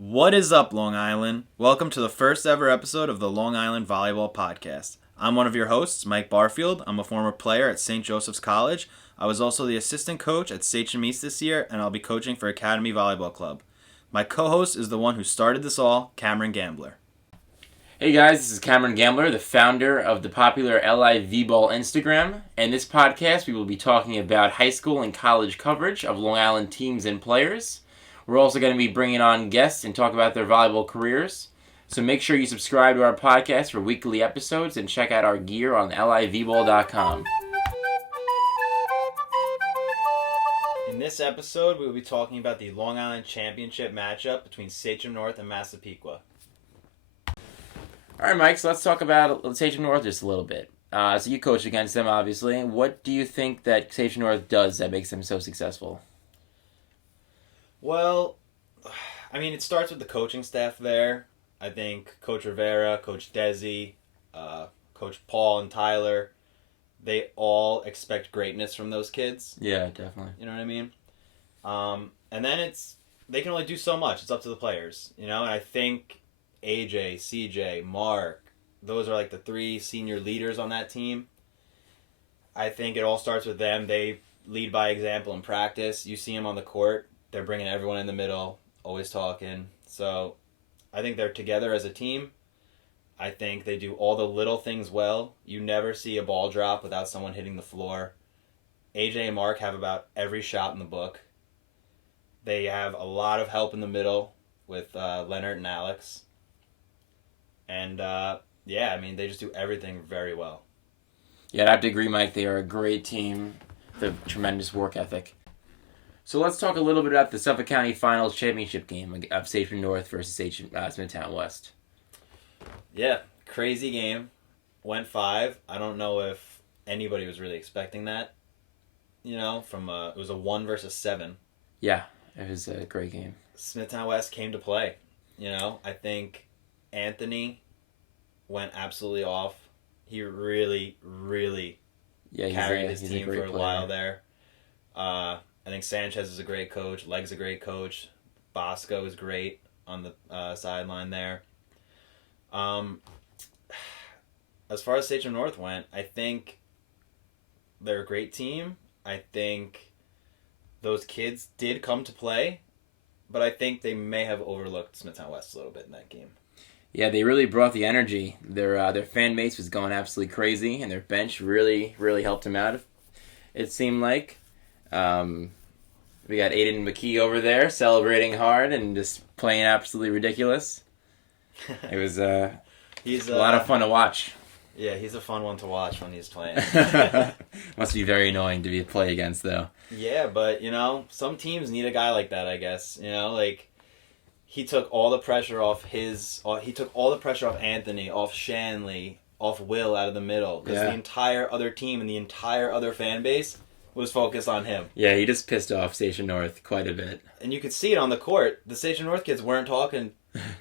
What is up, Long Island? Welcome to the first ever episode of the Long Island Volleyball Podcast. I'm one of your hosts, Mike Barfield. I'm a former player at St. Joseph's College. I was also the assistant coach at Sachem East this year, and I'll be coaching for Academy Volleyball Club. My co-host is the one who started this all, Cameron Gambler. Hey guys, this is Cameron Gambler, the founder of the popular LiVball Instagram. In this podcast, we will be talking about high school and college coverage of Long Island teams and players. We're also going to be bringing on guests and talk about their volleyball careers. So make sure you subscribe to our podcast for weekly episodes and check out our gear on LiVball.com. In this episode, we will be talking about the Long Island Championship matchup between Sachem North and Massapequa. All right, Mike, so let's talk about Sachem North just a little bit. So you coach against them, obviously. What do you think that Sachem North does that makes them so successful? Well, I mean, it starts with the coaching staff there. I think Coach Rivera, Coach Desi, Coach Paul and Tyler, they all expect greatness from those kids. Yeah, definitely. You know what I mean? And then they can only do so much. It's up to the players, you know? And I think AJ, CJ, Mark, those are like the three senior leaders on that team. I think it all starts with them. They lead by example in practice. You see them on the court. They're bringing everyone in the middle, always talking. So I think they're together as a team. I think they do all the little things well. You never see a ball drop without someone hitting the floor. AJ and Mark have about every shot in the book. They have a lot of help in the middle with Leonard and Alex. And, yeah, I mean, they just do everything very well. Yeah, I'd have to agree, Mike. They are a great team with a tremendous work ethic. So let's talk a little bit about the Suffolk County Finals Championship game of Sachem North versus Smithtown West. Yeah, crazy game. Went 5. I don't know if anybody was really expecting that. You know, it was a 1 versus 7. Yeah, it was a great game. Smithtown West came to play. You know, I think Anthony went absolutely off. He really, really carried his team for a while there. I think Sanchez is a great coach. Leg's a great coach. Bosco is great on the sideline there. As far as Sachem North went, I think they're a great team. I think those kids did come to play, but I think they may have overlooked Smithtown West a little bit in that game. Yeah, they really brought the energy. Their fan base was going absolutely crazy, and their bench really, really helped them out, it seemed like. We got Aiden McKee over there celebrating hard and just playing absolutely ridiculous. It was he's a lot of fun to watch. Yeah, he's a fun one to watch when he's playing. Must be very annoying to play against, though. Yeah, but, you know, some teams need a guy like that, I guess. You know, like, he took all the pressure off Anthony, off Shanley, off Will out of the middle. Because the entire other team and the entire other fan base was focused on him. Yeah, he just pissed off Sachem North quite a bit. And you could see it on the court. The Sachem North kids weren't talking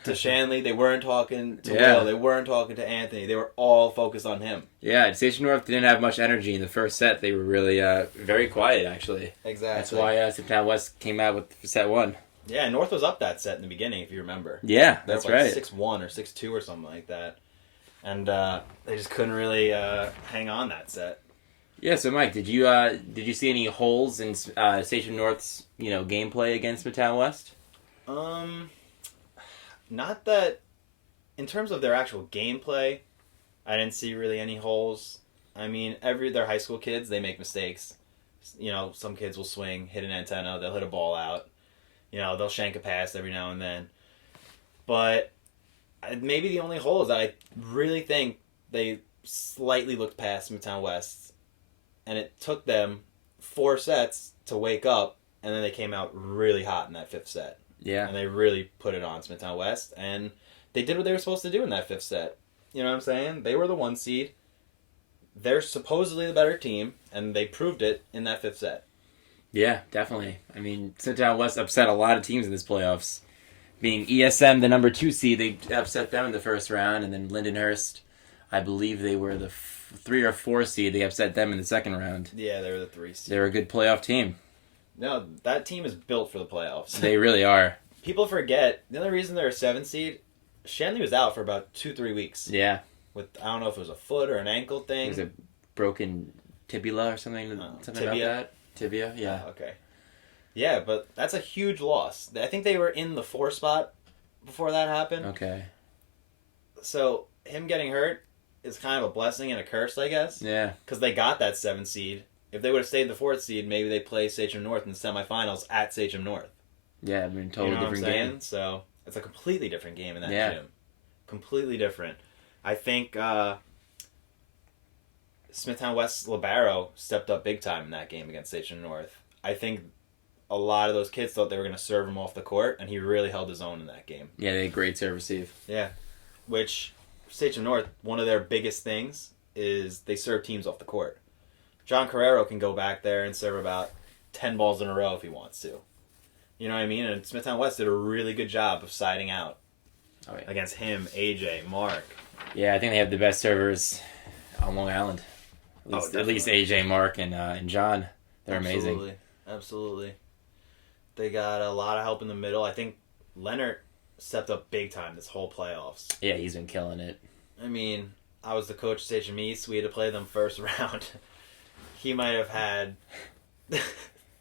to Shanley. They weren't talking to Will. They weren't talking to Anthony. They were all focused on him. Yeah, Sachem North didn't have much energy in the first set. They were really very quiet, actually. Exactly. That's why Smithtown West came out with set 1. Yeah, North was up that set in the beginning, if you remember. Yeah, that's right. 6-1 or 6-2 or something like that. And they just couldn't really hang on that set. Yeah, so Mike, did you see any holes in Sachem North's gameplay against Smithtown West? Not that. In terms of their actual gameplay, I didn't see really any holes. I mean, their high school kids, they make mistakes. You know, some kids will swing, hit an antenna, they'll hit a ball out. You know, they'll shank a pass every now and then. But maybe the only hole is that I really think they slightly looked past Smithtown West. And it took them 4 sets to wake up, and then they came out really hot in that 5th set. Yeah. And they really put it on Smithtown West, and they did what they were supposed to do in that 5th set. You know what I'm saying? They were the 1 seed. They're supposedly the better team, and they proved it in that 5th set. Yeah, definitely. I mean, Smithtown West upset a lot of teams in this playoffs. Being ESM, the number 2 seed, they upset them in the first round, and then Lindenhurst, I believe they were the 3 or 4 seed. They upset them in the second round. Yeah, they were the 3 seed. They're a good playoff team. No, that team is built for the playoffs. They really are. people forget the only reason they're a 7 seed. Shanley was out for about 2-3 weeks. Yeah. With I don't know if it was a foot or an ankle thing. It was a broken tibia or something. Something tibia? about that. Tibia. Yeah. Okay. Yeah, but that's a huge loss. I think they were in the 4 spot before that happened. Okay. So him getting hurt is kind of a blessing and a curse, I guess. Yeah. Because they got that 7 seed. If they would have stayed the 4th seed, maybe they play Sachem North in the semifinals at Sachem North. Yeah, I mean, totally different game. So it's a completely different game in that Yeah. gym. Completely different. I think Smithtown West Libero stepped up big time in that game against Sachem North. I think a lot of those kids thought they were going to serve him off the court, and he really held his own in that game. Yeah, they had great serve receive. Yeah. Which, Sachem North, one of their biggest things is they serve teams off the court. John Carrero can go back there and serve about 10 balls in a row if he wants to. You know what I mean? And Smithtown West did a really good job of siding out against him, AJ, Mark. Yeah, I think they have the best servers on Long Island. At least AJ, Mark, and John. They're amazing. Absolutely. They got a lot of help in the middle. I think Leonard stepped up big time this whole playoffs. Yeah, he's been killing it. I mean, I was the coach of Sachem East. We had to play them first round. He might have had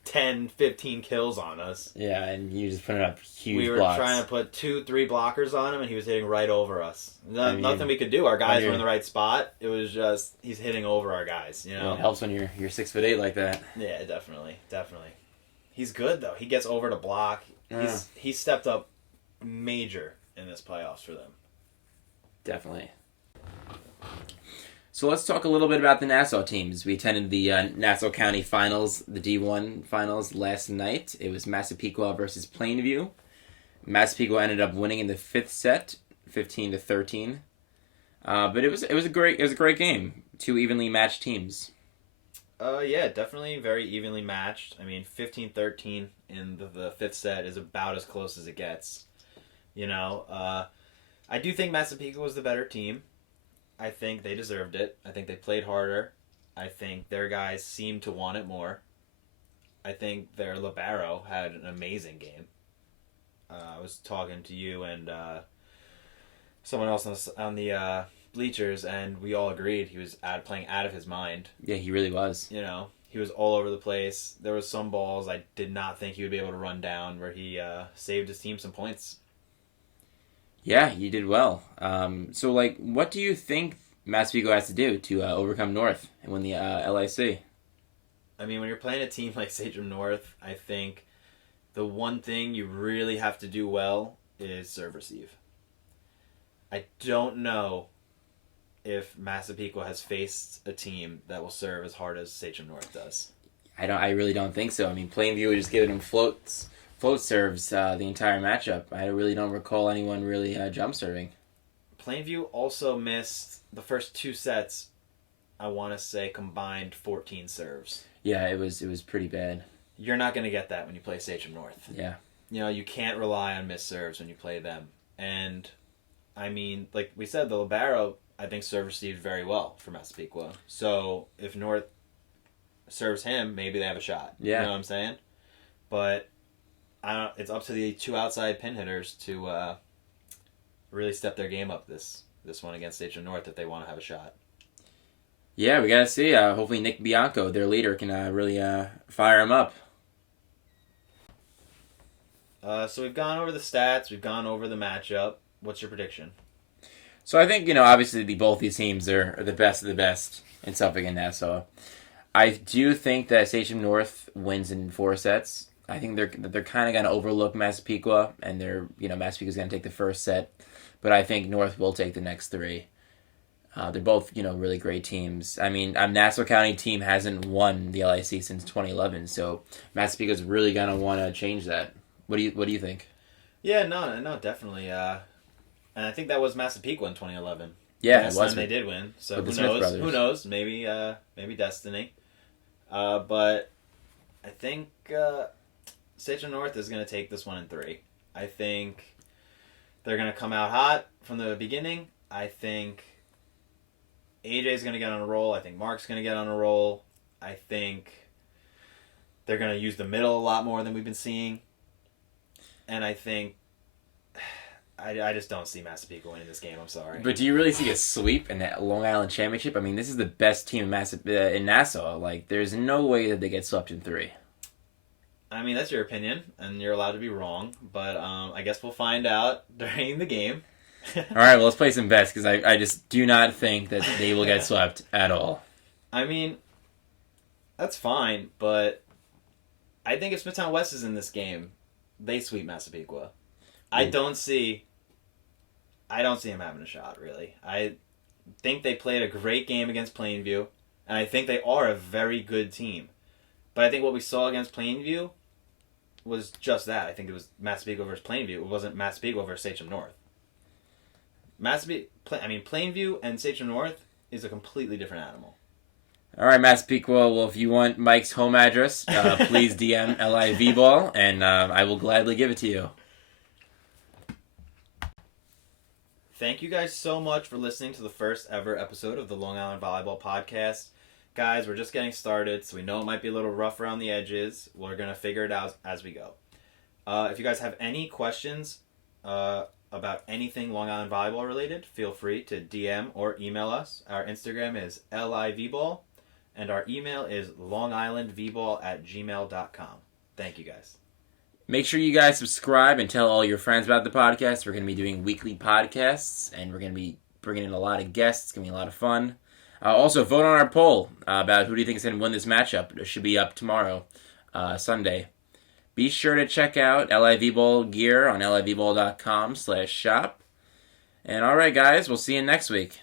10, 15 kills on us. Yeah, and you just putting up huge blocks. We were blocks. trying to put 2-3 blockers on him, and he was hitting right over us. Nothing we could do. Our guys were in the right spot. It was just, he's hitting over our guys, you know? Well, it helps when you're 6'8" like that. Yeah, definitely. He's good, though. He gets over to block. He stepped up major in this playoffs for them. Definitely. So let's talk a little bit about the Nassau teams. We attended the Nassau County Finals, the D1 Finals last night. It was Massapequa versus Plainview. Massapequa ended up winning in the 5th set, 15-13. But it was a great game. 2 evenly matched teams. Yeah, definitely very evenly matched. I mean, 15-13 in the 5th set is about as close as it gets. You know, I do think Massapequa was the better team. I think they deserved it. I think they played harder. I think their guys seemed to want it more. I think their libero had an amazing game. I was talking to you and someone else on the bleachers, and we all agreed he was playing out of his mind. Yeah, he really was. You know, he was all over the place. There was some balls I did not think he would be able to run down where he saved his team some points. Yeah, you did well. So, what do you think Massapequa has to do to overcome North and win the L.I.C? I mean, when you're playing a team like Sachem North, I think the one thing you really have to do well is serve receive. I don't know if Massapequa has faced a team that will serve as hard as Sachem North does. I really don't think so. I mean, Plainview was just giving them float serves the entire matchup. I really don't recall anyone really jump serving. Plainview also missed the first 2 sets, I want to say, combined 14 serves. Yeah, it was pretty bad. You're not going to get that when you play Sachem North. Yeah. You know, you can't rely on missed serves when you play them. And, I mean, like we said, the libero, I think, serve received very well for Massapequa. So, if North serves him, maybe they have a shot. Yeah. You know what I'm saying? But it's up to the 2 outside pin hitters to really step their game up this one against Sachem North if they want to have a shot. Yeah, we gotta see. Hopefully Nick Bianco, their leader, can really fire him up. So we've gone over the stats. We've gone over the matchup. What's your prediction? So I think, obviously both these teams are the best of the best in Suffolk and Nassau. I do think that Sachem North wins in 4 sets. I think they're kind of going to overlook Massapequa, and Massapequa's going to take the first set. But I think North will take the next 3. They're both, really great teams. I mean, Nassau County team hasn't won the L.I.C since 2011, so Massapequa's really going to want to change that. What do you think? Yeah, no, definitely. And I think that was Massapequa in 2011. Yeah, it was. They did win. So who knows? Who knows? Maybe destiny. But I think Sachem North is going to take this one in 3. I think they're going to come out hot from the beginning. I think AJ's going to get on a roll. I think Mark's going to get on a roll. I think they're going to use the middle a lot more than we've been seeing. and I think I just don't see Massapequa winning this game. I'm sorry. But do you really see a sweep in that Long Island Championship? I mean, this is the best team in Nassau. Like, there's no way that they get swept in 3. I mean, that's your opinion, and you're allowed to be wrong. But I guess we'll find out during the game. All right, well, let's play some bets because I just do not think that they will get swept at all. I mean, that's fine, but I think if Smithtown West is in this game, they sweep Massapequa. I don't see him having a shot, really. I think they played a great game against Plainview, and I think they are a very good team. But I think what we saw against Plainview was just that. I think it was Massapequa versus Plainview. It wasn't Massapequa versus Sachem North. Plainview and Sachem North is a completely different animal. All right, Massapequa. Well, if you want Mike's home address, please DM LiVball, and I will gladly give it to you. Thank you guys so much for listening to the first ever episode of the Long Island Volleyball Podcast. Guys, we're just getting started, so we know it might be a little rough around the edges. We're going to figure it out as we go. If you guys have any questions about anything Long Island Volleyball related, feel free to DM or email us. Our Instagram is LiVball, and our email is longislandvball@gmail.com. Thank you, guys. Make sure you guys subscribe and tell all your friends about the podcast. We're going to be doing weekly podcasts, and we're going to be bringing in a lot of guests. It's going to be a lot of fun. Also, vote on our poll about who do you think is going to win this matchup. It should be up tomorrow, Sunday. Be sure to check out LiVball gear on livball.com/shop. And all right, guys, we'll see you next week.